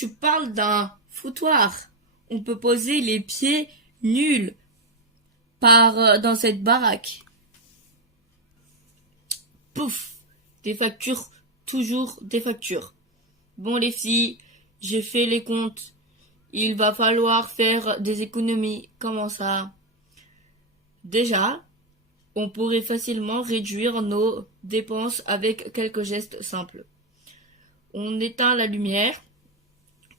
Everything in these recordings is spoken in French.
Tu parles d'un foutoir. On peut poser les pieds nuls dans cette baraque. Pouf! Des factures, toujours des factures. Bon les filles, j'ai fait les comptes. Il va falloir faire des économies. Comment ça? Déjà, on pourrait facilement réduire nos dépenses avec quelques gestes simples. On éteint la lumière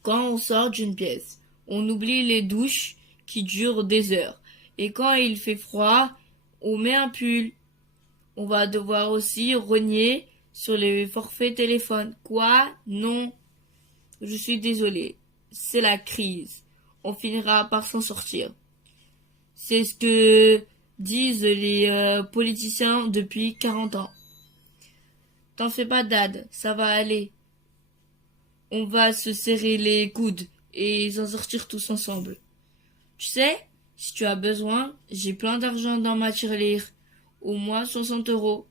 quand on sort d'une pièce. On oublie les douches qui durent des heures. Et quand il fait froid, on met un pull. On va devoir aussi rogner sur les forfaits téléphone. Quoi? Non. Je suis désolée. C'est la crise. On finira par s'en sortir. C'est ce que disent les politiciens depuis 40 ans. T'en fais pas, Dad, ça va aller. On va se serrer les coudes et s'en sortir tous ensemble. Tu sais, si tu as besoin, j'ai plein d'argent dans ma tirelire. Au moins 60 €.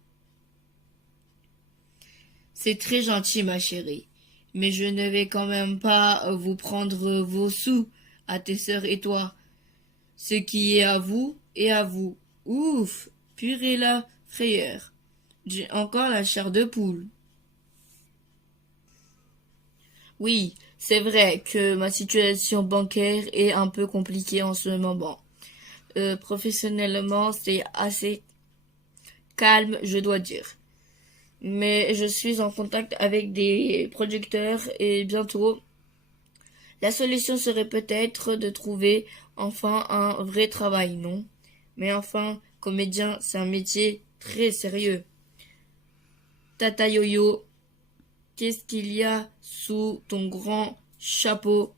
C'est très gentil, ma chérie. Mais je ne vais quand même pas vous prendre vos sous à tes sœurs et toi. Ce qui est à vous est à vous. Ouf, purée la frayeur. J'ai encore la chair de poule. Oui, c'est vrai que ma situation bancaire est un peu compliquée en ce moment. Professionnellement, c'est assez calme, je dois dire. Mais je suis en contact avec des producteurs et bientôt, la solution serait peut-être de trouver enfin un vrai travail, non? Mais enfin, comédien, c'est un métier très sérieux. Tata Yo-Yo, qu'est-ce qu'il y a sous ton grand chapeau?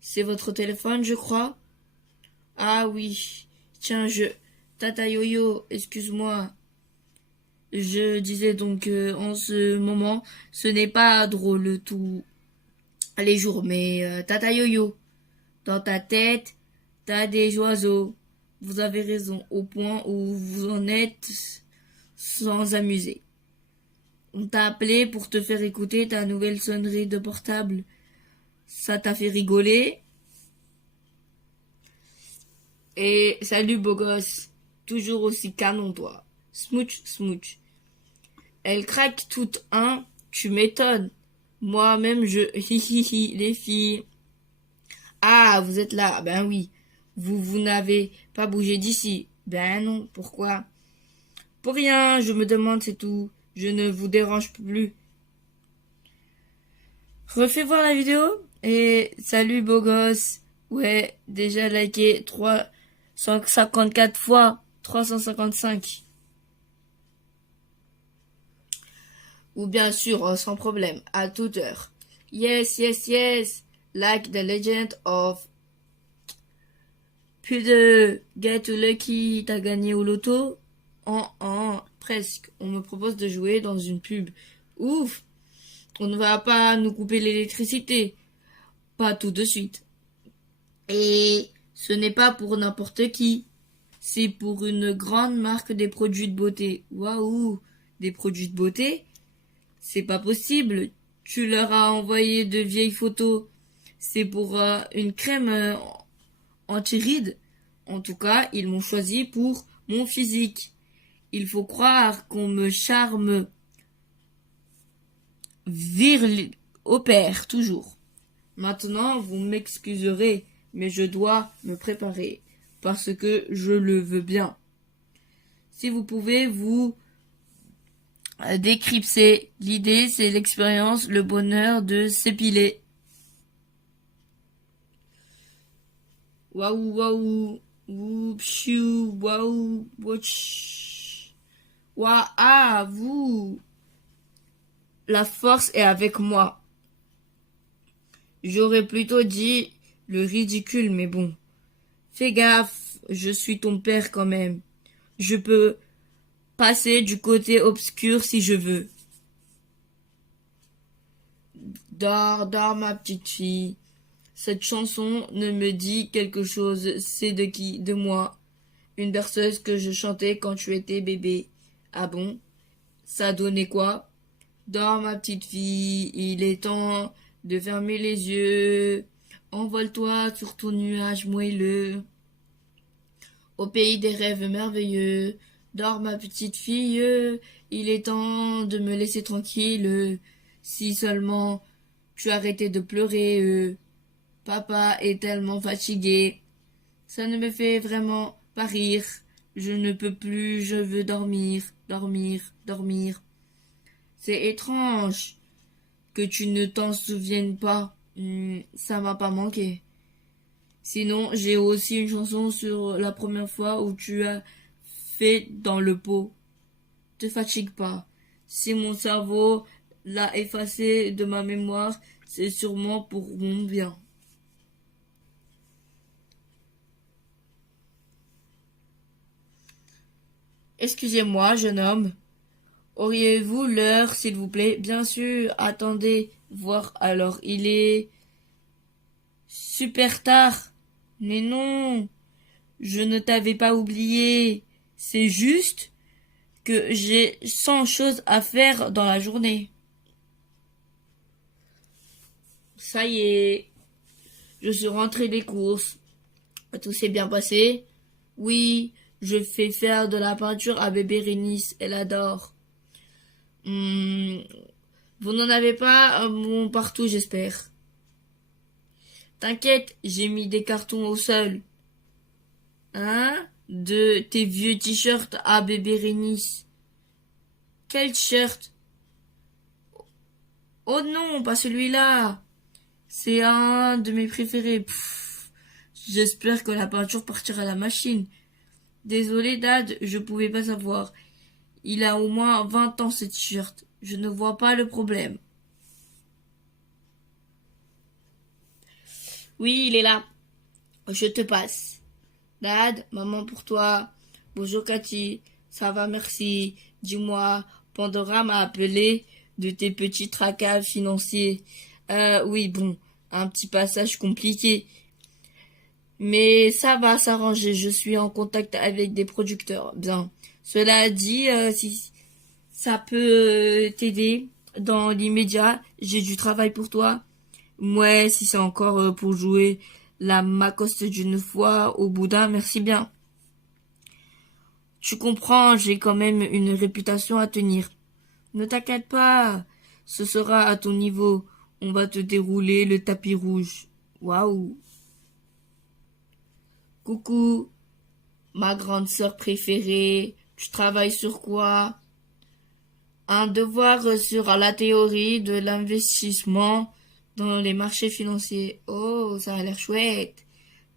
C'est votre téléphone, je crois? Ah oui, tiens, Tata Yo-Yo, excuse-moi. Je disais donc en ce moment, ce n'est pas drôle tous les jours, mais Tata Yo-Yo, dans ta tête, t'as des oiseaux. Vous avez raison, au point où vous en êtes sans amuser. On t'a appelé pour te faire écouter ta nouvelle sonnerie de portable. Ça t'a fait rigoler? Et salut beau gosse, toujours aussi canon toi. Smooch, smooch. Elle craque toute, hein? Tu m'étonnes. Moi-même, hi, les filles. Ah, vous êtes là. Ben oui. Vous n'avez pas bougé d'ici. Ben non. Pourquoi? Pour rien, je me demande, c'est tout. Je ne vous dérange plus. Refais voir la vidéo. Et salut, beau gosse. Ouais, déjà liké 354 fois. 355. Ou bien sûr, sans problème, à toute heure. Yes, yes, yes. Like the legend of Peter Get Lucky, t'as gagné au loto? Presque. On me propose de jouer dans une pub. Ouf. On ne va pas nous couper l'électricité. Pas tout de suite. Et ce n'est pas pour n'importe qui. C'est pour une grande marque des produits de beauté. Waouh. Des produits de beauté? C'est pas possible. Tu leur as envoyé de vieilles photos. C'est pour une crème anti-rides. En tout cas, ils m'ont choisi pour mon physique. Il faut croire qu'on me charme viril opère toujours. Maintenant, vous m'excuserez, mais je dois me préparer parce que je le veux bien. Si vous pouvez vous décrypter, l'idée c'est l'expérience, le bonheur de s'épiler. Waouh, waouh, whoopshou, waouh, watch. Waouh, ah, vous. La force est avec moi. J'aurais plutôt dit le ridicule, mais bon. Fais gaffe, je suis ton père quand même. Je peux passer du côté obscur si je veux. Dors, dors, ma petite fille. Cette chanson ne me dit quelque chose. C'est de qui? De moi. Une berceuse que je chantais quand tu étais bébé. Ah bon? Ça donnait quoi? Dors, ma petite fille. Il est temps de fermer les yeux. Envole-toi sur ton nuage moelleux, au pays des rêves merveilleux. Dors ma petite fille, il est temps de me laisser tranquille. Si seulement tu arrêtais de pleurer, papa est tellement fatigué. Ça ne me fait vraiment pas rire. Je ne peux plus, je veux dormir, dormir, dormir. C'est étrange que tu ne t'en souviennes pas. Ça m'a pas manqué. Sinon, j'ai aussi une chanson sur la première fois où tu as fait dans le pot. Te fatigue pas. Si mon cerveau l'a effacé de ma mémoire, c'est sûrement pour mon bien. Excusez-moi, jeune homme. Auriez-vous l'heure, s'il vous plaît? Bien sûr, attendez, voir alors. Il est super tard. Mais non, je ne t'avais pas oublié. C'est juste que j'ai 100 choses à faire dans la journée. Ça y est, je suis rentré des courses. Tout s'est bien passé? Oui, je fais faire de la peinture à bébé Rénis, elle adore. Hmm, vous n'en avez pas bon partout, j'espère. T'inquiète, j'ai mis des cartons au sol. Hein? De tes vieux t-shirts à bébé Rénis. Quel t-shirt? Oh non, pas celui-là. C'est un de mes préférés. J'espère que la peinture partira à la machine. Désolé, Dad, je pouvais pas savoir. Il a au moins 20 ans ce t-shirt. Je ne vois pas le problème. Oui, il est là. Je te passe. Dad, maman pour toi. Bonjour Cathy. Ça va, merci. Dis-moi, Pandora m'a appelé de tes petits tracas financiers. Oui, bon, un petit passage compliqué. Mais ça va s'arranger. Je suis en contact avec des producteurs. Bien. Cela dit, si ça peut t'aider dans l'immédiat, j'ai du travail pour toi. Ouais, si c'est encore pour jouer la macoste d'une fois au boudin, merci bien. Tu comprends, j'ai quand même une réputation à tenir. Ne t'inquiète pas, ce sera à ton niveau. On va te dérouler le tapis rouge. Waouh. Coucou, ma grande sœur préférée. Tu travailles sur quoi? Un devoir sur la théorie de l'investissement dans les marchés financiers. Oh, ça a l'air chouette.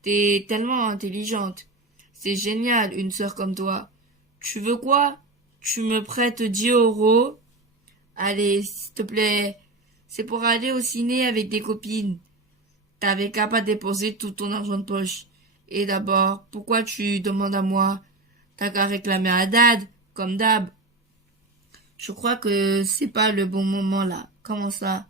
T'es tellement intelligente. C'est génial, une sœur comme toi. Tu veux quoi? Tu me prêtes 10 euros? Allez, s'il te plaît. C'est pour aller au ciné avec des copines. T'avais qu'à pas déposer tout ton argent de poche. Et d'abord, pourquoi tu demandes à moi? T'as qu'à réclamer à Dad, comme d'hab. Je crois que c'est pas le bon moment là. Comment ça?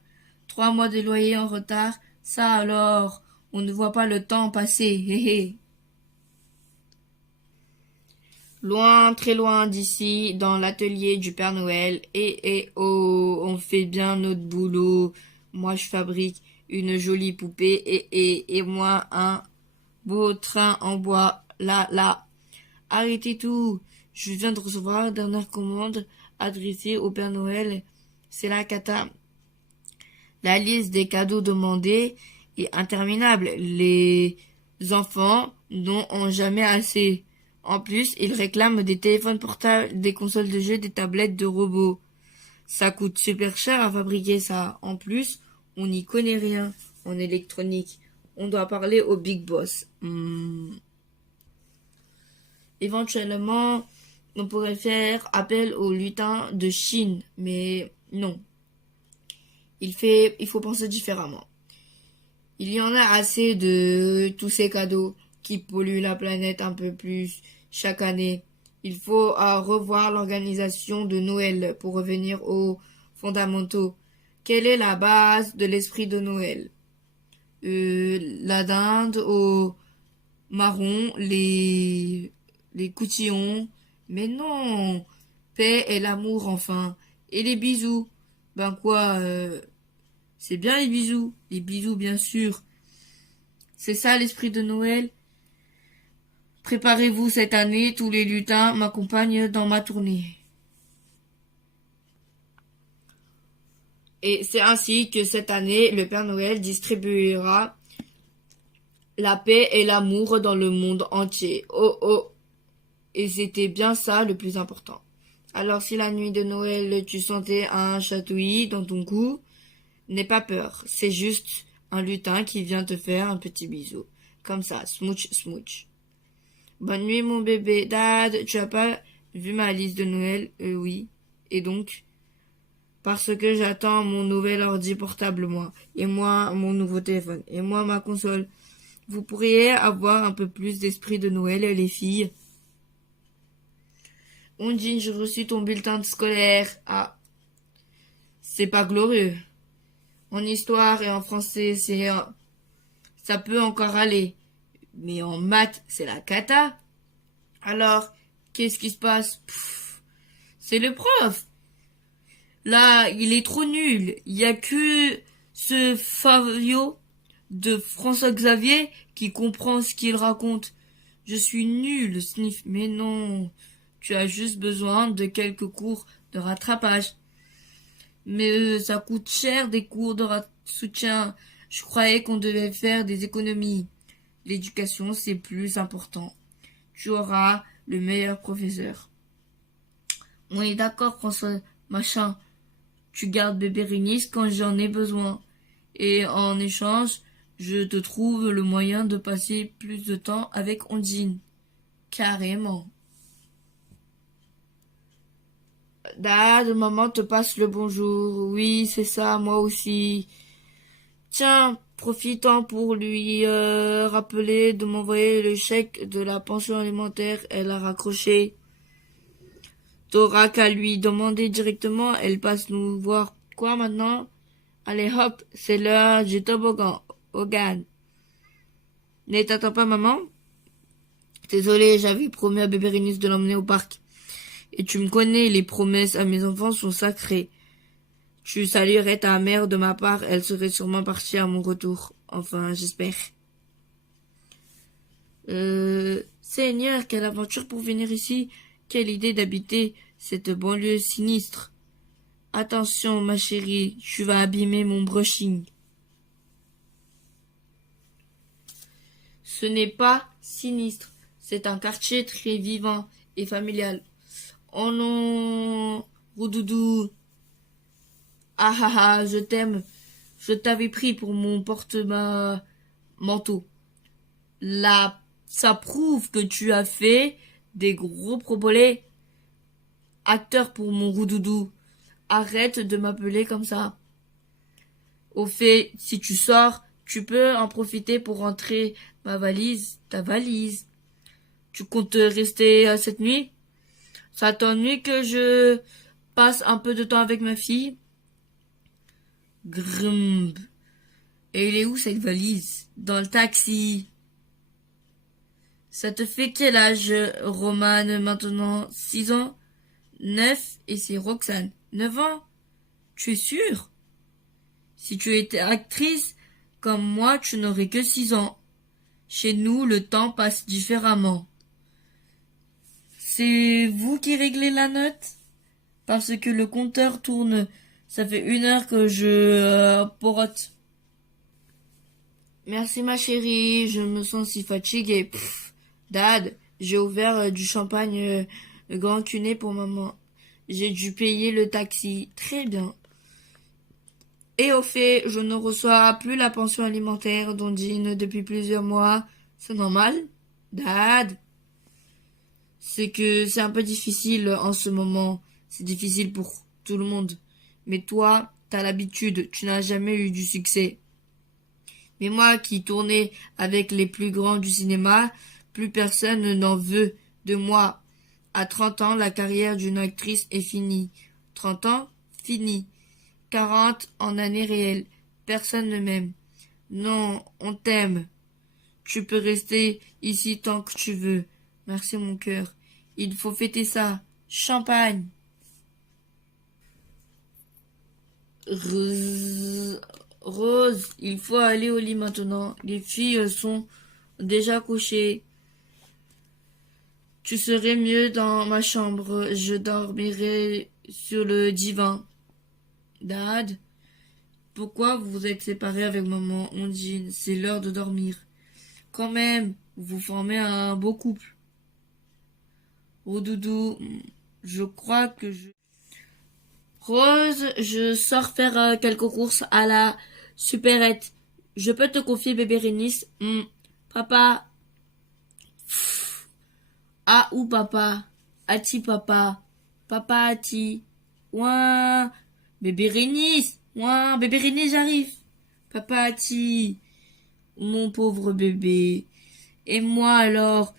3 mois de loyer en retard? Ça alors, on ne voit pas le temps passer. Hé hé. Loin, très loin d'ici, dans l'atelier du Père Noël. Et oh, on fait bien notre boulot. Moi, je fabrique une jolie poupée et moi un beau train en bois. Là, là. Arrêtez tout. Je viens de recevoir la dernière commande adressée au Père Noël. C'est la cata. La liste des cadeaux demandés est interminable. Les enfants n'en ont jamais assez. En plus, ils réclament des téléphones portables, des consoles de jeux, des tablettes de robots. Ça coûte super cher à fabriquer ça. En plus, on n'y connaît rien en électronique. On doit parler au big boss. Éventuellement, on pourrait faire appel au lutin de Chine, mais non. Il faut penser différemment. Il y en a assez de tous ces cadeaux qui polluent la planète un peu plus chaque année. Il faut revoir l'organisation de Noël pour revenir aux fondamentaux. Quelle est la base de l'esprit de Noël? La dinde au marron, les coutillons. Mais non, paix et l'amour enfin. Et les bisous. Ben quoi, C'est bien les bisous bien sûr. C'est ça l'esprit de Noël. Préparez-vous cette année, tous les lutins m'accompagnent dans ma tournée. Et c'est ainsi que cette année, le Père Noël distribuera la paix et l'amour dans le monde entier. Oh oh. Et c'était bien ça le plus important. Alors si la nuit de Noël tu sentais un chatouillis dans ton cou, n'aie pas peur. C'est juste un lutin qui vient te faire un petit bisou. Comme ça, smooch, smooch. Bonne nuit mon bébé. Dad, tu as pas vu ma liste de Noël? Oui. Et donc? Parce que j'attends mon nouvel ordi portable, moi. Et moi, mon nouveau téléphone. Et moi, ma console. Vous pourriez avoir un peu plus d'esprit de Noël, les filles. Ondine, j'ai reçu ton bulletin scolaire. Ah, c'est pas glorieux. En histoire et en français, ça peut encore aller. Mais en maths, c'est la cata. Alors, qu'est-ce qui se passe? C'est le prof. Là, il est trop nul. Il y a que ce Fabio de François Xavier qui comprend ce qu'il raconte. Je suis nul, Sniff. Mais non, tu as juste besoin de quelques cours de rattrapage. Mais ça coûte cher des cours de soutien. Je croyais qu'on devait faire des économies. L'éducation, c'est plus important. Tu auras le meilleur professeur. On est d'accord, François, machin. Tu gardes bébé Rénis quand j'en ai besoin. Et en échange, je te trouve le moyen de passer plus de temps avec Ondine. Carrément. Dad, maman te passe le bonjour. Oui, c'est ça, moi aussi. Tiens, profitant pour lui rappeler de m'envoyer le chèque de la pension alimentaire. Elle a raccroché. T'auras qu'à lui demander directement. Elle passe nous voir. Quoi maintenant? Allez hop, c'est l'heure du toboggan. Hogan. Ne t'attends pas, maman? Désolé, j'avais promis à bébé Rénis de l'emmener au parc. Et tu me connais, les promesses à mes enfants sont sacrées. Tu saluerais ta mère de ma part, elle serait sûrement partie à mon retour. Enfin, j'espère. Seigneur, quelle aventure pour venir ici. Quelle idée d'habiter cette banlieue sinistre. Attention, ma chérie, tu vas abîmer mon brushing. Ce n'est pas sinistre, c'est un quartier très vivant et familial. Oh non, Roudoudou. Ah ah ah, je t'aime. Je t'avais pris pour mon porte-manteau. Là, ça prouve que tu as fait des gros propolets. Acteur pour mon Roudoudou. Arrête de m'appeler comme ça. Au fait, si tu sors, tu peux en profiter pour rentrer ta valise. Tu comptes rester cette nuit? Ça t'ennuie que je passe un peu de temps avec ma fille? Grumb. Et il est où cette valise? Dans le taxi. Ça te fait quel âge, Romane, maintenant? 6 ans? 9 et c'est Roxane. 9 ans? Tu es sûre? Si tu étais actrice, comme moi, tu n'aurais que 6 ans. Chez nous, le temps passe différemment. C'est vous qui réglez la note? Parce que le compteur tourne. Ça fait 1 heure que je porote. Merci ma chérie, je me sens si fatiguée. Dad, j'ai ouvert du champagne grand cuné pour maman. J'ai dû payer le taxi. Très bien. Et au fait, je ne reçois plus la pension alimentaire d'Ondine depuis plusieurs mois. C'est normal? Dad? C'est que c'est un peu difficile en ce moment. C'est difficile pour tout le monde. Mais toi, t'as l'habitude. Tu n'as jamais eu du succès. Mais moi qui tournais avec les plus grands du cinéma, plus personne n'en veut de moi. À 30 ans, la carrière d'une actrice est finie. 30 ans, fini. 40 en année réelle. Personne ne m'aime. Non, on t'aime. Tu peux rester ici tant que tu veux. Merci mon cœur. Il faut fêter ça. Champagne. Rose, il faut aller au lit maintenant. Les filles sont déjà couchées. Tu serais mieux dans ma chambre. Je dormirai sur le divan. Dad, pourquoi vous êtes séparés avec maman Ondine? C'est l'heure de dormir. Quand même, vous formez un beau couple. Oh doudou, je crois que je... Rose, je sors faire quelques courses à la supérette. Je peux te confier bébé Rénis? Papa. Ah ou papa? Ati papa. Papa Ati. Ouin. Bébé Rénis. Ouin. Bébé Rénis, j'arrive. Papa Ati. Mon pauvre bébé. Et moi alors,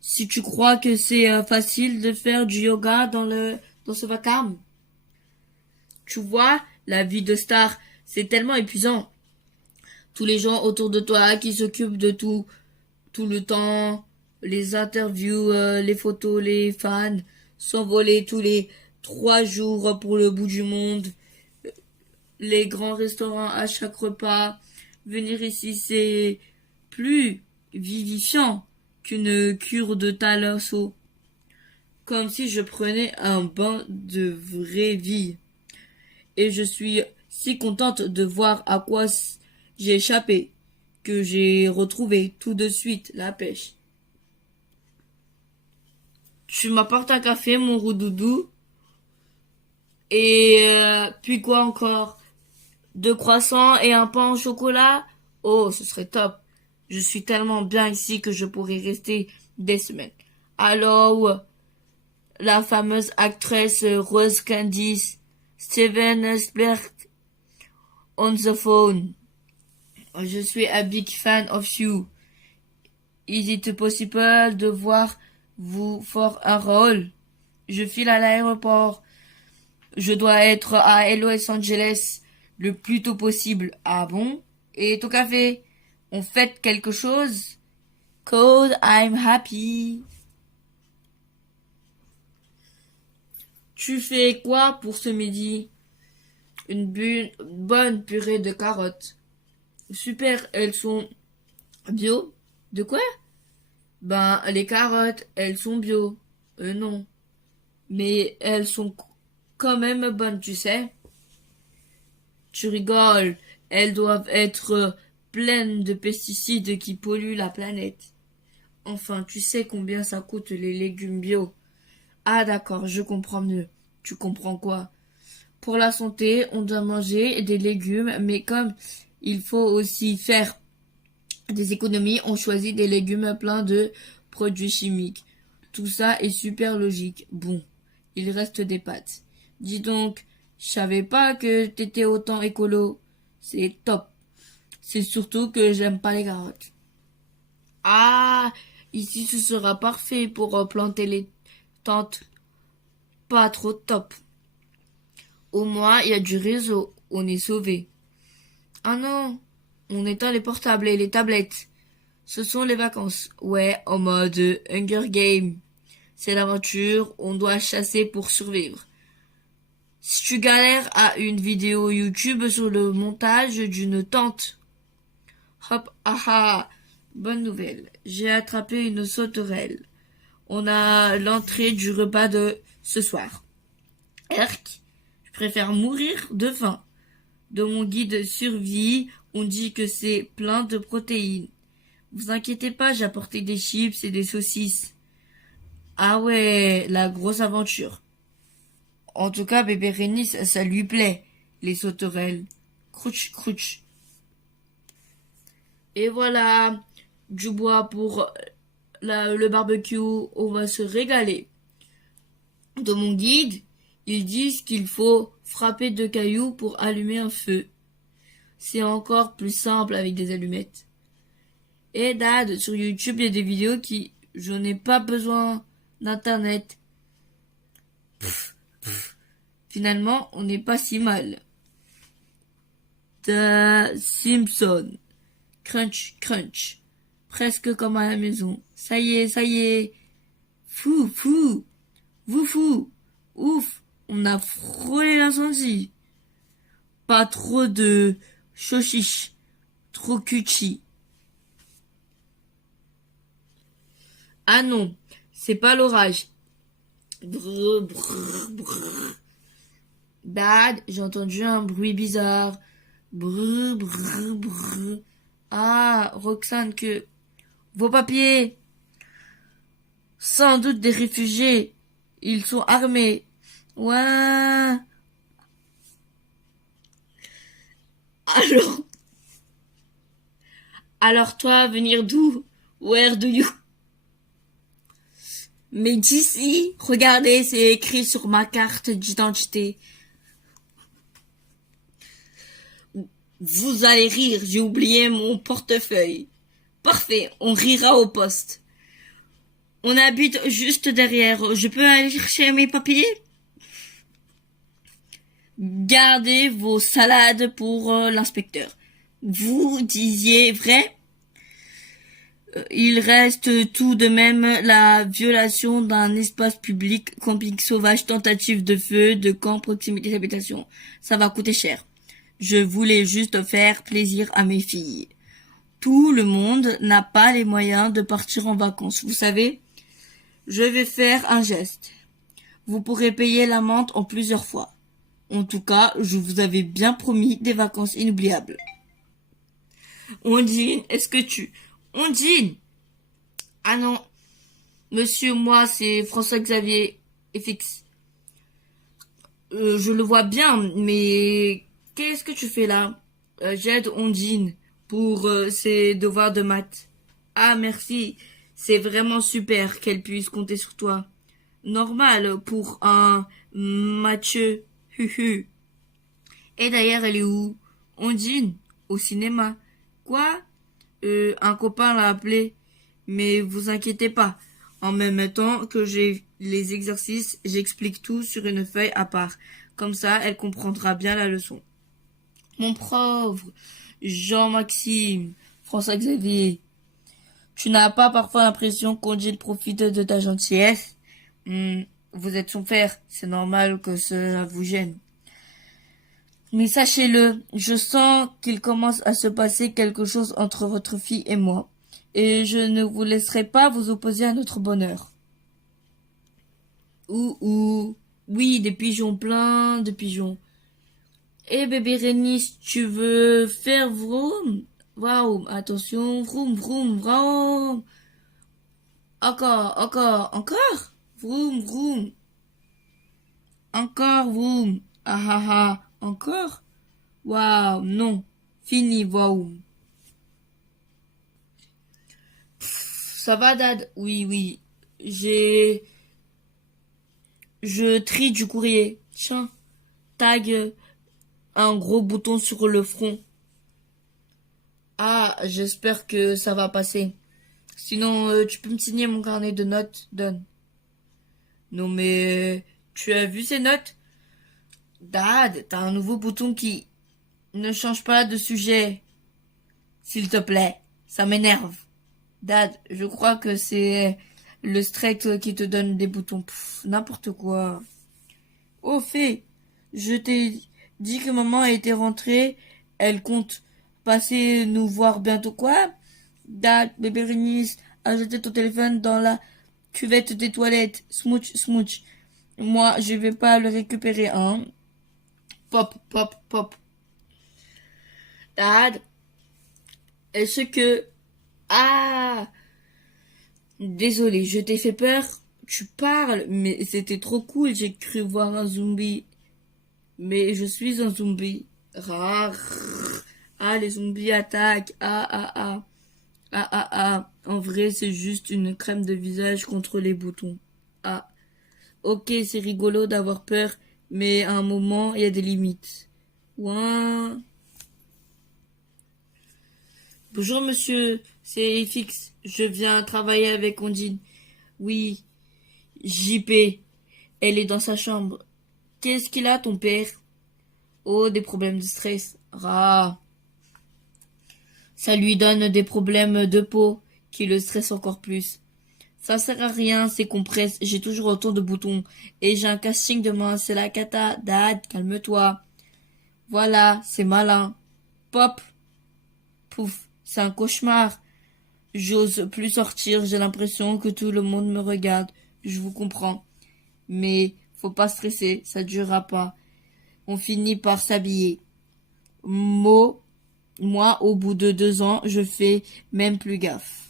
si tu crois que c'est facile de faire du yoga dans ce vacarme. Tu vois, la vie de star, c'est tellement épuisant. Tous les gens autour de toi qui s'occupent de tout le temps, les interviews, les photos, les fans, s'envoler tous les 3 jours pour le bout du monde, les grands restaurants à chaque repas. Venir ici, c'est plus vivifiant qu'une cure de thalasso. Comme si je prenais un bain de vraie vie. Et je suis si contente de voir à quoi j'ai échappé, que j'ai retrouvé tout de suite la pêche. Tu m'apportes un café, mon roudoudou? Et puis quoi encore? 2 croissants et un pain au chocolat? Oh, ce serait top. Je suis tellement bien ici que je pourrais rester des semaines. Alors, la fameuse actrice Rose Candice, Steven Spielberg, on the phone. Je suis a big fan of you. Is it possible de voir vous for un rôle? Je file à l'aéroport. Je dois être à Los Angeles le plus tôt possible. Ah bon? Et ton café? On fait quelque chose? Cause I'm happy. Tu fais quoi pour ce midi? Une bonne purée de carottes. Super, elles sont bio? De quoi? Ben, les carottes, elles sont bio. Non. Mais elles sont quand même bonnes, tu sais. Tu rigoles. Elles doivent être pleines de pesticides qui polluent la planète. Enfin, tu sais combien ça coûte les légumes bio. Ah d'accord, je comprends mieux. Tu comprends quoi? Pour la santé, on doit manger des légumes, mais comme il faut aussi faire des économies, on choisit des légumes pleins de produits chimiques. Tout ça est super logique. Bon, il reste des pâtes. Dis donc, je savais pas que t'étais autant écolo. C'est top. C'est surtout que j'aime pas les carottes. Ah, ici ce sera parfait pour planter les tentes. Pas trop top. Au moins, il y a du réseau. On est sauvé. Ah non, on éteint les portables et les tablettes. Ce sont les vacances. Ouais, en mode Hunger Game. C'est l'aventure, on doit chasser pour survivre. Si tu galères à une vidéo YouTube sur le montage d'une tente. Hop, ah, bonne nouvelle. J'ai attrapé une sauterelle. On a l'entrée du repas de ce soir. Erk, je préfère mourir de faim. Dans mon guide survie, on dit que c'est plein de protéines. Vous inquiétez pas, j'ai apporté des chips et des saucisses. Ah ouais, la grosse aventure. En tout cas, bébé Rénis, ça lui plaît, les sauterelles. Crouch, crouch. Et voilà, du bois pour le barbecue, on va se régaler. Dans mon guide, ils disent qu'il faut frapper 2 cailloux pour allumer un feu. C'est encore plus simple avec des allumettes. Et dad, sur YouTube, il y a des vidéos qui... Je n'ai pas besoin d'internet. Finalement, on n'est pas si mal. The Simpson. Crunch, crunch. Presque comme à la maison. Ça y est, ça y est. Fou, fou. Woufou. Ouf. On a frôlé l'incendie. Pas trop de Shoshish. Trokuchi. Ah non, c'est pas l'orage. Brrr, brrr, brrr. Dad, j'ai entendu un bruit bizarre. Brrr, brrr, brrr. Ah, Roxane, que... Vos papiers. Sans doute des réfugiés. Ils sont armés. Ouais. Alors, alors toi, venir d'où? Where do you? Mais d'ici, regardez, c'est écrit sur ma carte d'identité. Vous allez rire, j'ai oublié mon portefeuille. Parfait, on rira au poste. On habite juste derrière. Je peux aller chercher mes papiers? Gardez vos salades pour l'inspecteur. Vous disiez vrai? Il reste tout de même la violation d'un espace public, camping sauvage, tentative de feu, de camp, proximité d'habitation. Ça va coûter cher. Je voulais juste faire plaisir à mes filles. Tout le monde n'a pas les moyens de partir en vacances. Vous savez, je vais faire un geste. Vous pourrez payer l'amende en plusieurs fois. En tout cas, je vous avais bien promis des vacances inoubliables. Ondine, est-ce que tu... Ondine! Ah non, monsieur, moi, c'est François-Xavier FX. Je le vois bien, mais qu'est-ce que tu fais là? J'aide Ondine pour ses devoirs de maths. Ah, merci. C'est vraiment super qu'elle puisse compter sur toi. Normal pour un Mathieu. Huhu. Et d'ailleurs, elle est où? Ondine, au cinéma. Quoi? Un copain l'a appelé. Mais vous inquiétez pas. En même temps que j'ai les exercices, j'explique tout sur une feuille à part. Comme ça, elle comprendra bien la leçon. Mon prof, Jean-Maxime, François-Xavier, tu n'as pas parfois l'impression qu'Ondine profite de ta gentillesse? Vous êtes son père, c'est normal que cela vous gêne. Mais sachez-le, je sens qu'il commence à se passer quelque chose entre votre fille et moi. Et je ne vous laisserai pas vous opposer à notre bonheur. Oui, des pigeons, plein de pigeons. Eh bébé Rénis, tu veux faire vroom? Waouh, attention, vroom, vroom, vroom. Encore. Vroom, vroom. Encore, vroom. Ah ah ah, encore? Waouh, non. Fini, waouh. Ça va, Dad? Oui. Je trie du courrier. Tiens, tag un gros bouton sur le front. Ah, j'espère que ça va passer. Sinon, tu peux me signer mon carnet de notes, Don. Non mais, tu as vu ces notes? Dad, t'as un nouveau bouton qui... Ne change pas de sujet. S'il te plaît, ça m'énerve. Dad, je crois que c'est le strect qui te donne des boutons. N'importe quoi. Oh, fée, je t'ai dit que maman était rentrée. Elle compte passer nous voir bientôt. Quoi? Dad, bébé Rénis, a jeté ton téléphone dans la cuvette des toilettes. Smooch, smooch. Moi, je vais pas le récupérer, hein. Pop, pop, pop. Dad, est-ce que... Ah! Désolé, je t'ai fait peur. Tu parles, mais c'était trop cool. J'ai cru voir un zombie. Mais je suis un zombie. Rare. Ah, les zombies attaquent. Ah. En vrai, c'est juste une crème de visage contre les boutons. Ah. Ok, c'est rigolo d'avoir peur, mais à un moment, il y a des limites. Ouin. Bonjour monsieur, c'est FX. Je viens travailler avec Ondine. Oui, JP. Elle est dans sa chambre. Qu'est-ce qu'il a, ton père? Oh, des problèmes de stress. Ça lui donne des problèmes de peau qui le stressent encore plus. Ça sert à rien, ces compresses. J'ai toujours autant de boutons. Et j'ai un casting demain, c'est la cata. Dad, calme-toi. Voilà, c'est malin. Pop, pouf, c'est un cauchemar. J'ose plus sortir, j'ai l'impression que tout le monde me regarde. Je vous comprends. Mais faut pas stresser, ça durera pas. On finit par s'habiller. Mo, Moi, au bout de 2 ans, je fais même plus gaffe.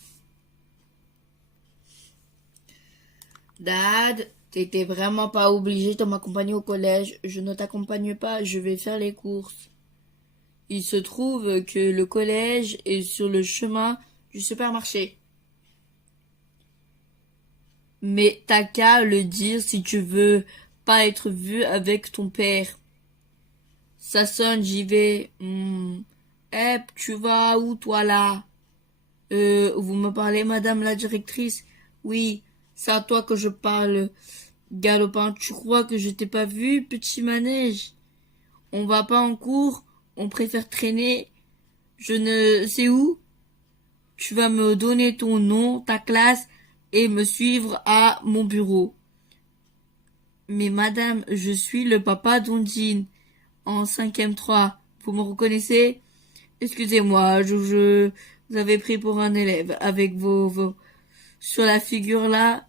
Dad, t'étais vraiment pas obligé de m'accompagner au collège. Je ne t'accompagne pas, je vais faire les courses. Il se trouve que le collège est sur le chemin du supermarché. Mais t'as qu'à le dire si tu veux pas être vu avec ton père. Ça sonne, j'y vais. Tu vas où toi là? Vous me parlez, madame la directrice? Oui, c'est à toi que je parle. Galopin, tu crois que je t'ai pas vu, petit manège? On va pas en cours, on préfère traîner. Je ne sais où. Tu vas me donner ton nom, ta classe, et me suivre à mon bureau. Mais madame, je suis le papa d'Ondine, en 5e 3. Vous me reconnaissez? Excusez-moi, vous avez pris pour un élève avec sur la figure là.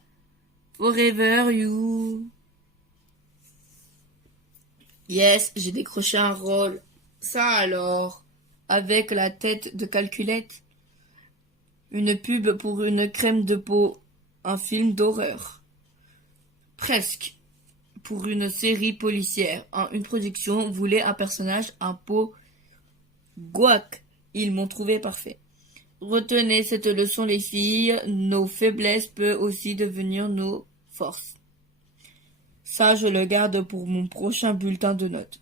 Forever you. Yes, j'ai décroché un rôle. Ça alors, avec la tête de calculette. Une pub pour une crème de peau. Un film d'horreur. Presque. Pour une série policière. Une production voulait un personnage un peu gouac. Ils m'ont trouvé parfait. Retenez cette leçon les filles, nos faiblesses peuvent aussi devenir nos forces. Ça, je le garde pour mon prochain bulletin de notes.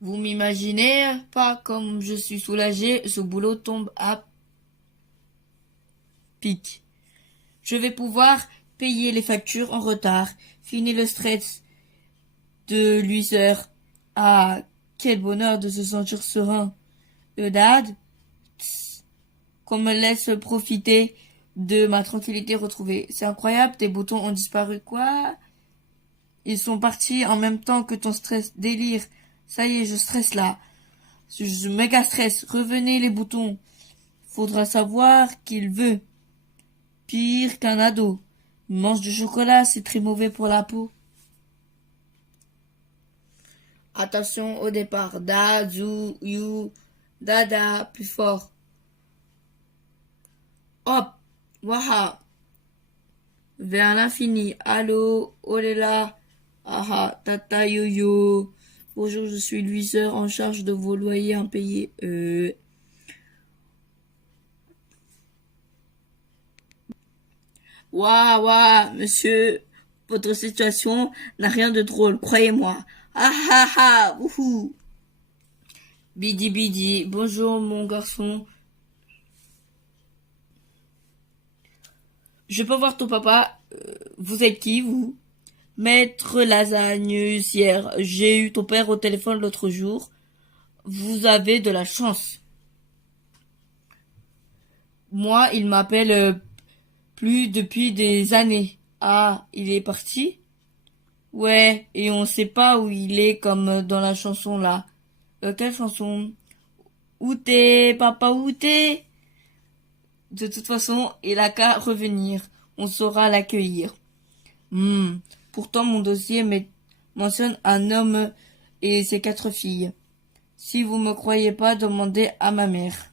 Vous m'imaginez pas comme je suis soulagée, ce boulot tombe à pic. Je vais pouvoir payer les factures en retard, finir le stress de l'useur. Ah, quel bonheur de se sentir serein. Dad, qu'on me laisse profiter de ma tranquillité retrouvée. C'est incroyable, tes boutons ont disparu. Quoi? Ils sont partis en même temps que ton stress. Délire. Ça y est, je stresse là. Je méga stress. Revenez les boutons. Faudra savoir qu'il veut. Pire qu'un ado. Il mange du chocolat, c'est très mauvais pour la peau. Attention au départ. Da, zou, you, dada, plus fort. Hop, waha. Vers l'infini. Allô, oléla. Aha, tata yo-yo. Bonjour, je suis Louiseur en charge de vos loyers impayés. Waouh, waouh, monsieur, votre situation n'a rien de drôle, croyez-moi. Ah ah ah, wouhou. Bidi bidi, bonjour mon garçon. Je peux voir ton papa. Vous êtes qui, vous? Maître Lasagnussière, j'ai eu ton père au téléphone l'autre jour. Vous avez de la chance. Moi, il m'appelle plus depuis des années. Ah, il est parti? Ouais, et on sait pas où il est comme dans la chanson là. Quelle chanson? Où t'es, papa, où t'es? De toute façon, il a qu'à revenir. On saura l'accueillir. Pourtant, mon dossier mentionne un homme et ses 4 filles. Si vous me croyez pas, demandez à ma mère.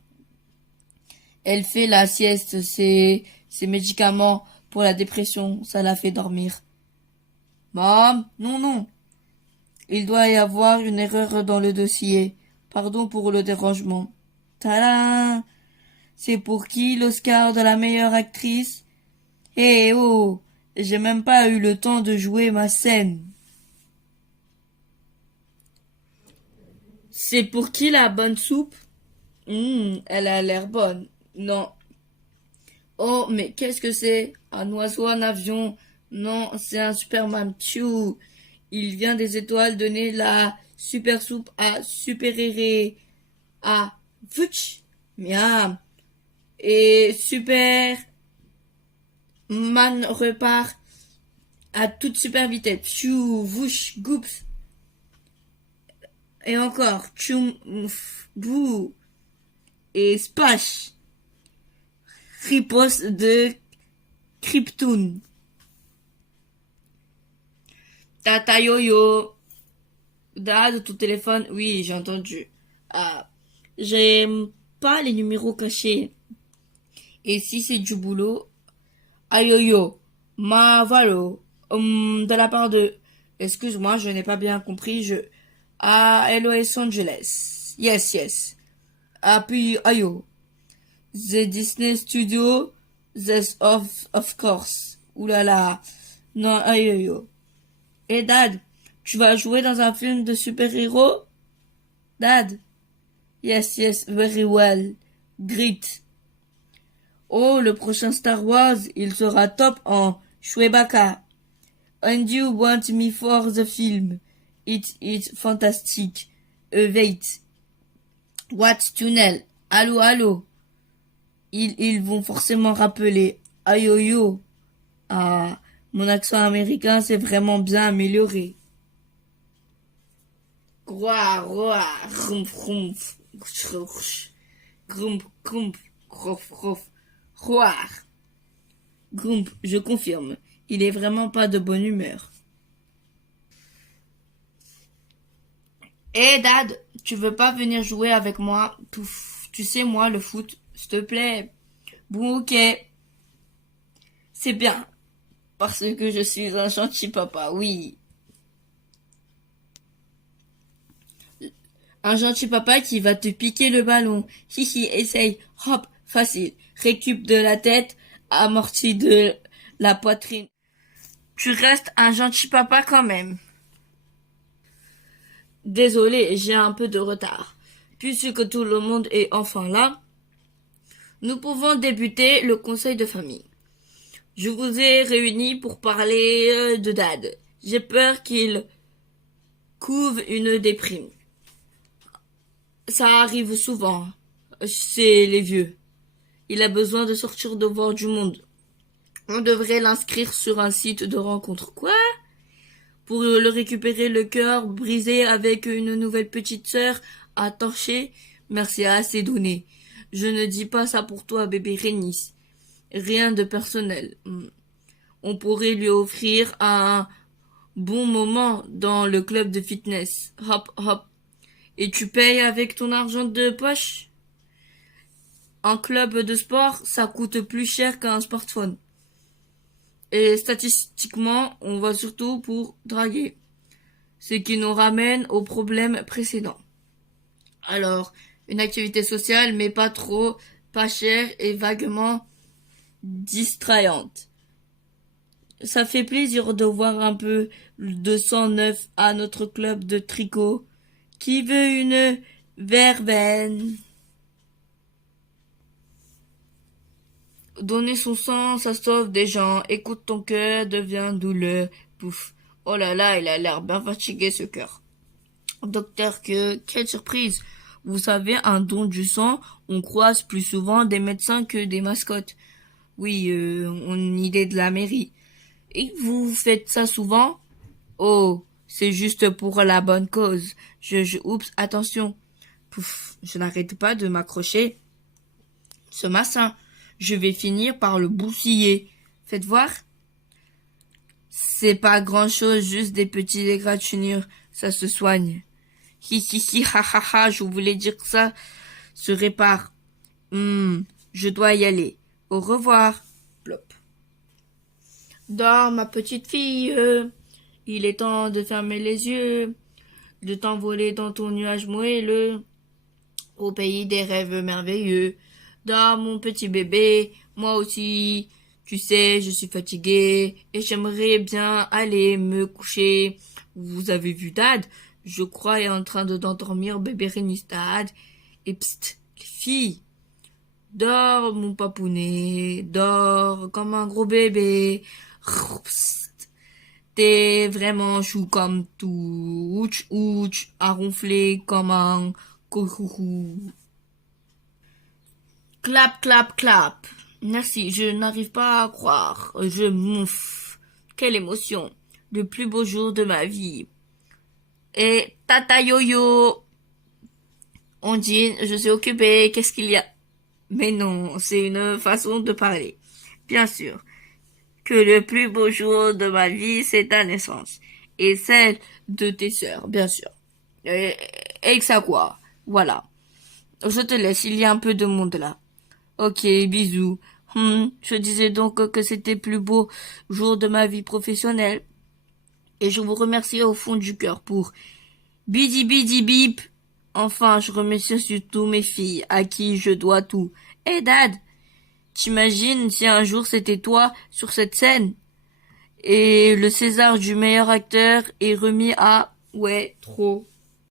Elle fait la sieste, ses médicaments pour la dépression, ça la fait dormir. Maman, non, non. Il doit y avoir une erreur dans le dossier. Pardon pour le dérangement. Tadam! C'est pour qui l'Oscar de la meilleure actrice? Eh oh! J'ai même pas eu le temps de jouer ma scène. C'est pour qui la bonne soupe? Elle a l'air bonne. Non. Oh, mais qu'est-ce que c'est? Un oiseau, un avion? Non, c'est un Superman. Tchou! Il vient des étoiles donner la super soupe à Super Réré. Ah, vutch! Miam! Et Super Man repart à toute super vitesse. Tchou, vouch, goops. Et encore, tchoum, ouf, bouh, et splash. Riposte de Krypton. Tata yo-yo. Dad, ton téléphone. Oui, j'ai entendu. Ah, j'aime pas les numéros cachés. Et si c'est du boulot, ayoyo, ma valo, de la part de, excuse-moi, je n'ai pas bien compris, à Los Angeles. Yes, yes. Ah, puis, ayo. The Disney Studio, this of course. Ouh là là. Non, ayoyo. Et Dad, tu vas jouer dans un film de super-héros? Dad? Yes, yes, very well. Great. Oh, le prochain Star Wars, il sera top en Chewbacca. And you want me for the film? It's fantastic. Wait. What tunnel? Allô, allô. Ils vont forcément rappeler. Ayoyo. Ah, mon accent américain s'est vraiment bien amélioré. Groa, roa, rumpf, rumpf, grump, grump, grof, grof, roar. Grump, je confirme. Il est vraiment pas de bonne humeur. Eh Dad, tu veux pas venir jouer avec moi? Tu sais moi le foot, s'il te plaît. Bon ok. C'est bien. Parce que je suis un gentil papa, oui. Un gentil papa qui va te piquer le ballon. Hihi, essaye. Hop, facile. Récup de la tête, amorti de la poitrine. Tu restes un gentil papa quand même. Désolé, j'ai un peu de retard. Puisque tout le monde est enfin là, nous pouvons débuter le conseil de famille. Je vous ai réunis pour parler de Dad. J'ai peur qu'il couve une déprime. Ça arrive souvent. C'est les vieux. Il a besoin de sortir de voir du monde. On devrait l'inscrire sur un site de rencontre. Quoi? Pour le récupérer le cœur brisé avec une nouvelle petite sœur à torcher? Merci à assez donné. Je ne dis pas ça pour toi, bébé Rénis. Rien de personnel. On pourrait lui offrir un bon moment dans le club de fitness. Hop, hop. Et tu payes avec ton argent de poche? Un club de sport, ça coûte plus cher qu'un smartphone. Et statistiquement, on va surtout pour draguer. Ce qui nous ramène au problème précédent. Alors, une activité sociale, mais pas trop, pas chère et vaguement distrayante. Ça fait plaisir de voir un peu de sang neuf à notre club de tricot. Qui veut une verveine? Donner son sang, ça sauve des gens. Écoute ton cœur, devient douleur. Pouf. Oh là là, il a l'air bien fatigué ce cœur. Docteur, quelle surprise. Vous savez, un don du sang, on croise plus souvent des médecins que des mascottes. Oui, une idée de la mairie. Et vous faites ça souvent? Oh, c'est juste pour la bonne cause. Oups, attention. Pouf, je n'arrête pas de m'accrocher. Ce massin, je vais finir par le bousiller. Faites voir. C'est pas grand chose, juste des petites égratignures. Ça se soigne. Hi hi hi, ha ha ha, je voulais dire que ça se répare. Je dois y aller. Au revoir. Plop. Dors, ma petite fille. Il est temps de fermer les yeux, de t'envoler dans ton nuage moelleux, au pays des rêves merveilleux. Dors, mon petit bébé, moi aussi. Tu sais, je suis fatiguée et j'aimerais bien aller me coucher. Vous avez vu Dad? Je crois est en train d'endormir bébé Rénis Dad. Et psst, les filles. Dors, mon papounet. Dors comme un gros bébé. Psst. T'es vraiment chou comme tout. Ouch, ouch, à ronfler comme un coucou. Clap, clap, clap. Merci, je n'arrive pas à croire. Je mouffe. Quelle émotion. Le plus beau jour de ma vie. Et tata yo-yo. Ondine, je suis occupée, qu'est-ce qu'il y a? Mais non, c'est une façon de parler. Bien sûr que le plus beau jour de ma vie, c'est ta naissance. Et celle de tes sœurs, bien sûr. Et que ça quoi? Voilà. Je te laisse, il y a un peu de monde là. Ok, bisous. Je disais donc que c'était le plus beau jour de ma vie professionnelle. Et je vous remercie au fond du cœur pour bidi bidi bip. Enfin, je remercie surtout mes filles, à qui je dois tout. Hey Dad, t'imagines si un jour c'était toi sur cette scène? Et le César du meilleur acteur est remis à... Ouais, trop.